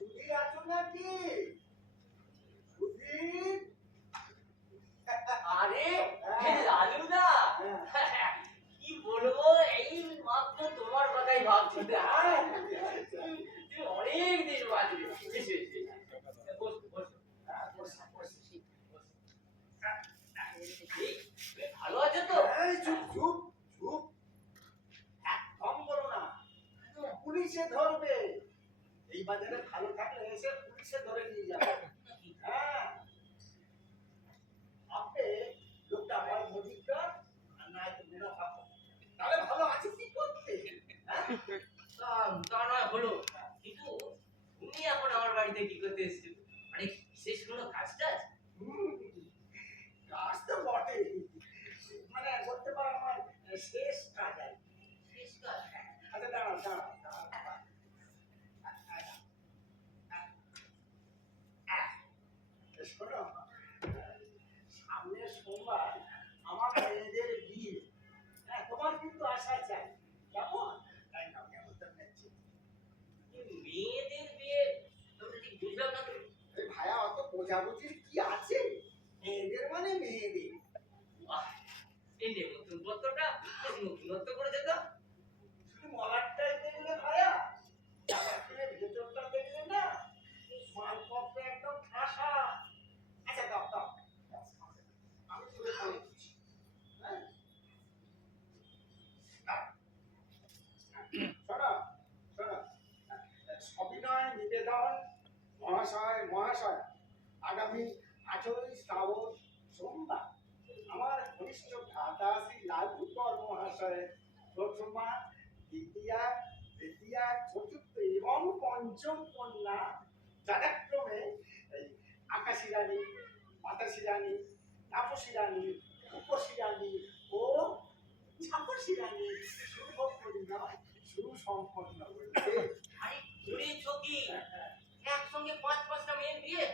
সুধীর আছো নাকি? আরে হ্যাঁ। হ্যাঁ। কি বলব এই মাত্র তোমার কথাই ভাবছি। হ্যাঁ। অনেক দিন বাজবে ভালো আছো তো? চুপ চুপ চুপ। একদম বলো না। পুলিশে ধরবে। বাজারে ভালো থাকলে এসে পুলিশে ধরে নিয়ে যাবে। হ্যাঁ। আপনি লোকটা হয় মজিদটা আর না একটু তাহলে ভালো আছে কি করতে? হ্যাঁ? তা নয় হলো। কিন্তু তুমি এখন আমার বাড়িতে কি করতে এসেছ? মানে বিশেষ কোনো কাজ টাজ কাজ তো বটে মানে করতে পারো আমার শেষ কাজ আর শেষ কাজ? আচ্ছা দাঁড়াও দাঁড়াও শোনো সামনের সোমবার আমার মেয়েদের বিয়ে হ্যাঁ তোমার কিন্তু আশা চাই কেমন তাই না কেমন তো নিচ্ছি এই মেয়েদের বিয়ে আমি ঠিক বুঝলাম না তো এই ভাইয়া বোঝাবুঝির কি আছে? মেয়েদের মানে মেয়েদের। এই নেমন্তন্ন পত্রটা নতুনত্ব করে তো শুধু মলারটাই দেখলে ভাইয়া আবার তুমি ভেতরটা দেখলে না মালপত্র একদম ঠাসা আচ্ছা দাও দাও আমি তুলে করে দিচ্ছি হ্যাঁ দাও। শোনো শোনো সবিনয় নিবেদন মহাশয় মহাশয় আগামী আঠেরোই শ্রাবণ সোমবার আমার ঘনিষ্ঠ ভ্রাতা শ্রী লালপুকর প্রথমা দ্বিতীয়া তৃতীয়া চতুর্থ এবং পঞ্চম কন্যা। যথাক্রমে এই আকাশী রানী বাতাসী রানী তাপসী রানী উপসী রানী ও ছাপসী রানী শুভ পরিণয় সুসম্পন্ন। আরে ঘুরে ছকি একসঙ্গে পাঁচ পাঁচটা মেয়ের বিয়ে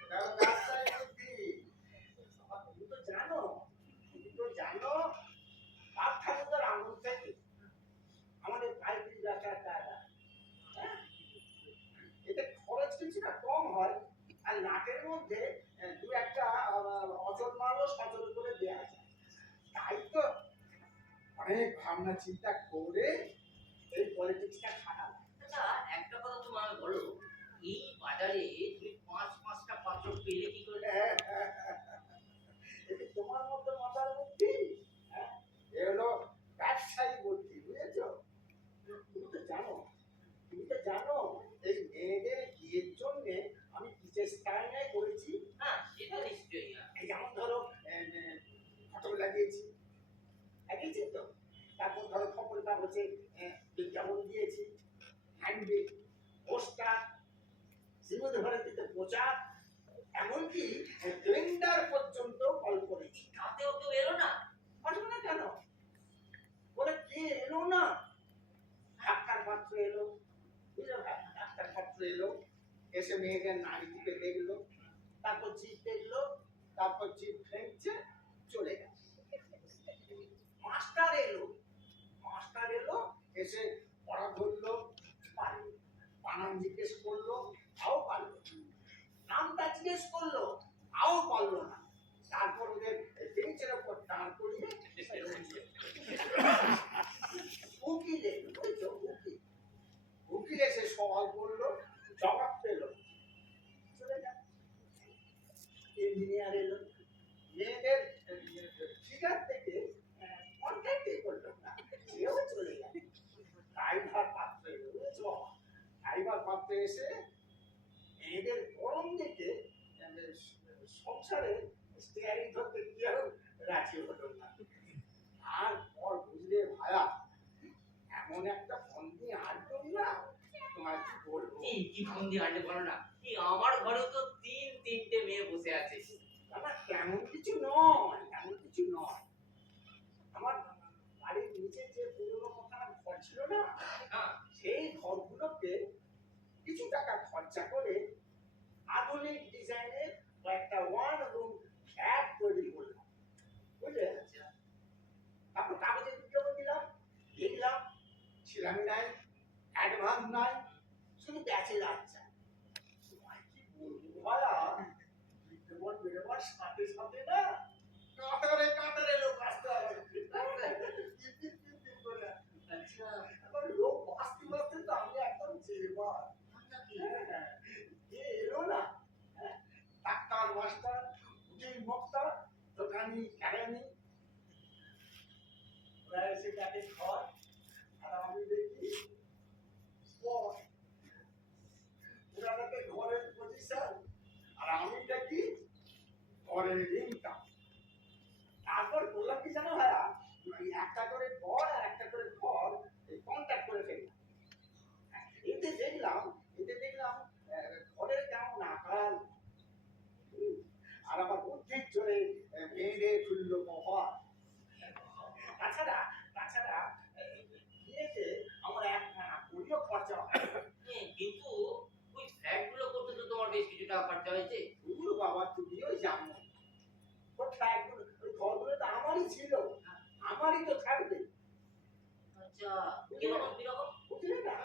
এটাও রাস্তায় বুদ্ধি। বাবা, তুমি তো জানো তুমি তো জানো পাঁচ ঠাকুরদার আঙুল থেকে আমাদের পাইকারি ব্যবসার টাকা হ্যাঁ? এতে খরচ কিছুটা কম হয় আর নাটের মধ্যে আহ, দু একটা আহ, অচল মালও সচল করে দেওয়া যায় তাই তো অনেক ভাবনা চিন্তা করে এই পলিটিক্সটা খাটালাম আচ্ছা একটা কথা তোমার বলো এই বাজারে তুমি পাঁচ পাঁচটা পাত্র পেলে কি করে? তোমার মতো মাথার বুদ্ধি? হ্যাঁ? এ হলো ব্যবসায়ী বুদ্ধি বুঝেছ? তুমি তো জানো তুমি তো জানো এই মেয়েদের বিয়ের জন্য আমি কি চেষ্টা করেছি। হ্যাঁ সেটা নিশ্চয়ই এই যেমন ধরো ফটো লাগিয়েছি লাগিয়েছি তো তারপর ধরো খবর কাগজে বিজ্ঞাপন দিয়েছি হ্যান্ডবিল পোস্টার জীবন ভারতীতে প্রচার, এমনকি টেন্ডার পর্যন্ত কল করেছি। তাতেও কেউ এলো না? আসবে না কেন? বলে, কে এলো না? ডাক্তার পাত্র এলো। বুঝলো ডাক্তার পাত্র এলো। এসে মেয়েদের নাড়ি দিকে দেখল, তারপর জিপ দেখল, তারপর জিপ ফেঁকছে চলে গেল। মাস্টার এলো। মাস্টার এলো, এসে ইঞ্জিনিয়ার মেয়েদের ফিগার থেকে কন্ট্যাক্টই করল। না চলে গেল। ড্রাইভার পাত্র ড্রাইভার পাত্র এসে মেয়েদের গরম দেখে সংসারে স্টিয়ারিং ধরতে গিয়েও রাজি হলো না। তারপর বুঝলে ভায়া, এমন একটা তোমার কি কি ফন্দি আনতে পারো না। এই আমার ঘরেও তো তিন তিনটে মেয়ে বসে আছে। দাদা তেমন কিছু নয় তেমন কিছু নয়। আমার বাড়ির নিচে যে পুরোনো কথা ঘর ছিল না হ্যাঁ। সেই ঘরগুলোকে কিছু টাকা খরচা করে আধুনিক ডিজাইনের কয়েকটা ওয়ান রুম ফ্ল্যাট তৈরি করলাম। বুঝলে তারপর কাগজে বিজ্ঞাপন দিলাম লিখলাম ছিলামি নাই অ্যাডভান্স নাই সাথে সাথে না কাতারে কাতারে লোক আসতে হবে টিপ টিপ টিপ টিপ করে। আচ্ছা এবার লোক আসতে আসতে তো আমি একদম জেরবার নাকি কে এলো না হ্যাঁ? ডাক্তার মাস্টার উকিল মুক্তার দোকানি কেরানি ওরা এসে আর আমি দেখি ওরা ঘরের পজিশন আর আমি দেখি, ঘরের ইনকাম তারপর বললাম কি জানো ভাইয়া ওই একটা করে ঘর আর একটা করে ঘর কন্ট্যাক্ট করে ফেললাম এতে দেখলাম এতে দেখলাম আহ, ঘরের কেমন আকাল হুম, আর আমার বুদ্ধির জোরে আহ, মেয়েদের খুলল মহর তাছাড়া তাছাড়া আহ, বিয়েতে আমার এক কোটিও খরচা হয় হ্যাঁ, কিন্তু ওই ফ্ল্যাটগুলো করতে তো তোমার বেশ কিছু টাকা খরচা হয়েছে দূর বাবা তুমিও জানো কোথায় ওই ঘরগুলো তো আমারই ছিল। আমারই তো থাকবে। আচ্ছা বুঝলে না?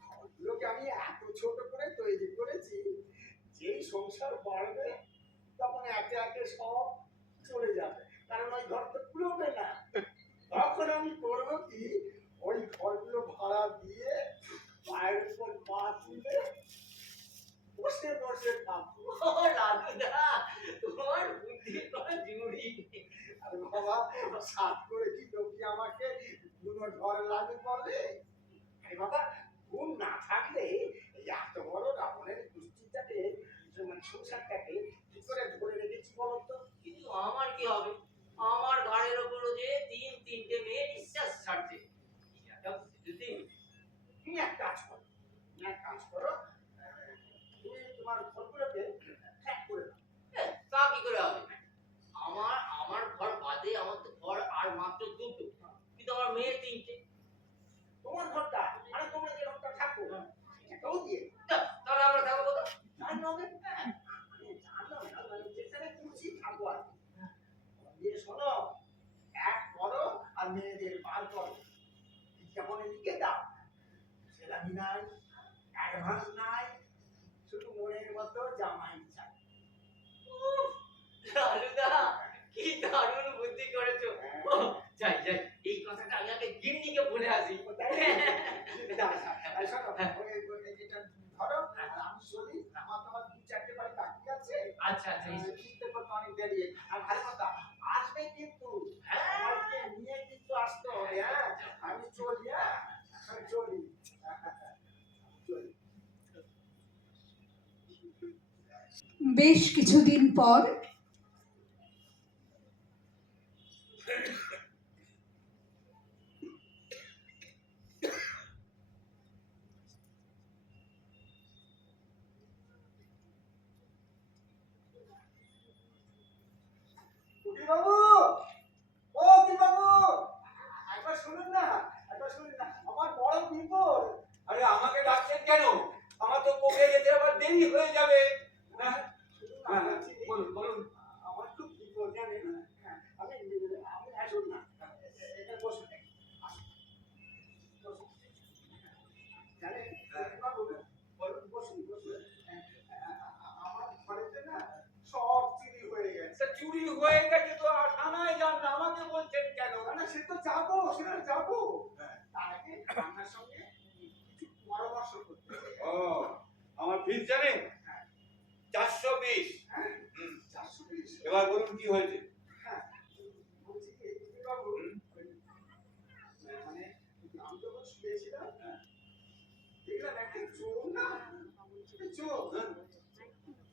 ঘরগুলোকে আমি এত ছোট করে তৈরি করেছি যেই সংসার বাড়বে তখন একে একে সব চলে যাবে। কারণ ওই ঘর তো পুরোবে না। তখন আমি করব কি ওই ঘরগুলো ভাড়া দিয়ে পায়ের উপর পা তুলে বসে বসে থাকব ও লালুদা তোমার বুদ্ধি কোনো জুড়ি নেই। আর বাবা সাত করে কি লোকে আমাকে? দুনো ঘরে লাগে বলে আরে বাবা ঘুম না থাকলে এই এত বড় রাবণের কুস্তিটাকে মানে সংসারটাকে কি করে ধরে রেখেছি বলো তো? কিন্তু আমার কি হবে? আমার ঘাড়ের ওপরও যে তিন তিনটে মেয়ে নিঃশ্বাস ছাড়ছে। এটা বুঝতে তুমি এক কাজ করো তুমি এক কাজ করো আহ, তুমি তোমার ঘরগুলোকে ঠ্যাক করে দাও হ্যাঁ, তা কি করে হবে আমার আমার ঘর বাদে আমার তো ঘর আর মাত্র দুটো মেয়ে তিনটে। তোমার ঘরটা মানে তোমরা যে ঘরটা থাকো সেটাও দিয়ে। তাহলে আমরা থাকব হ্যাঁ আমি জানো মানে যেখানে খুশি থাকব আর দিয়ে শোনো এক করো আর মেয়েদের বার করো। যেমন লিখে দাও। সেলামি নাই অ্যাডভান্স নাই শুধু মনের মতো জামাই চাই। লালুদা কি দারুণ বুদ্ধি করেছ। ও, যাই যাই। কথাটা আমি আগে গিন্নিকে বলে আসি। ওটাই দাও, দাও। আর শোনো, ওই- ওই- এটা ধরো আমি চলি আমার তোমার দু চারটে বাড়ি বাকি আছে। আচ্ছা আচ্ছা এই- করতে অনেক দেরি। আর ভালো কথা আসবে কিন্তু। আমাকে নিয়ে কিন্তু আসতে হবে হ্যাঁ? আমি চলি হ্যাঁ? চলি। বেশ কিছুদিন পর বাবু ও বাবু একবার শুনুন না একবার শুনুন না আমার বড় বিপদ আরে আমাকে ডাকছেন কেন আমার তো কমে যেতে আবার দেরি হয়ে যাবে হ্যাঁ শুনুন না হ্যাঁ, বলছি, বলুন বলুন আমার খুব বিপদ জানেন হ্যাঁ, আমি আপনি আসুন না এটা বসুন আসুন। বসুন। জানেন বাবু বলুন বসুন বসুন হ্যাঁ, আমার ঘরেতে না সব চুরি হয়ে গেছে তা চুরি হয়ে গেছে তো আর থানায় যান না আমাকে বলছেন কেন না, না সে তো তো যাব। হ্যাঁ। তার আগে আপনার সঙ্গে কিছু পরামর্শ করতে। ও আমার ফিস জানেন? চারশো বিশ। হ্যাঁ চারশো পিস এবার বলুন কি হয়েছে? হ্যাঁ বলছি কি বাবু মানে আমি যখন শুয়েছিলাম দেখলাম একটা চোর না? চোর।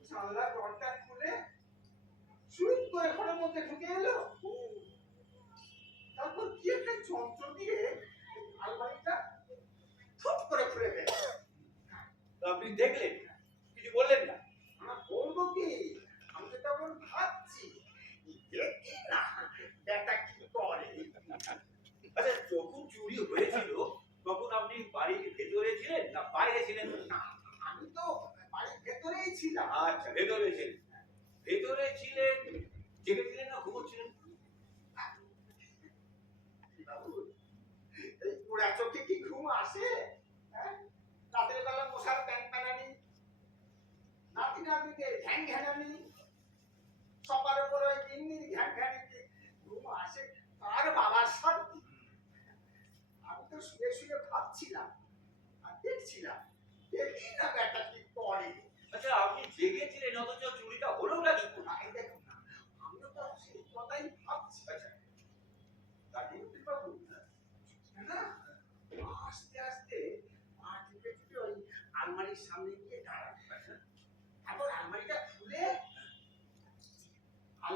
জানলা দরজা খুলে সুইট করে ঘরের মধ্যে ঢুকে এলো। তারপর কি একটা যন্ত্র দিয়ে আলমারিটা ফুট করে খুলে দেয় তো আপনি দেখলেন নাতিকে ঘ্যাং ঘ্যানানি সবার উপর ওই গিন্নির ঘ্যাং ঘ্যানিতে ঘুম আসে তার বাবার শান্তি আমি তো শুয়ে শুয়ে ভাবছিলাম আর দেখছিলাম দেখি না ব্যাটা কি করে আচ্ছা আপনি জেগেছিলেন অথচ চুরিটা হলো না কিন্তু না এই দেখুন না আমিও তো সেই কথাই ভাবছি আচ্ছা আস্তে আস্তে পা টিপে টিপে ওই আলমারির সামনে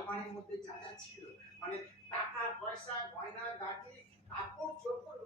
জামানের মধ্যে যা যা ছিল। মানে টাকা পয়সা গয়না গাঠি কাপড় চোপড়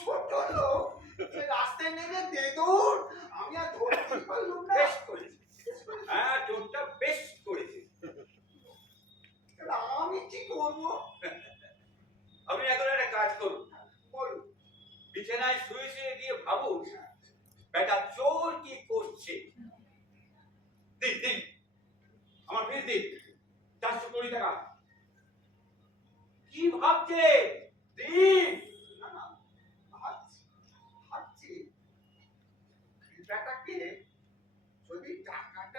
ছোট লোক সে রাস্তায় নেমে দেদুর আমি আর ধরতে পারলুম না।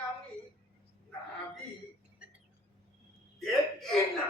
আমি নাবি দেখি না।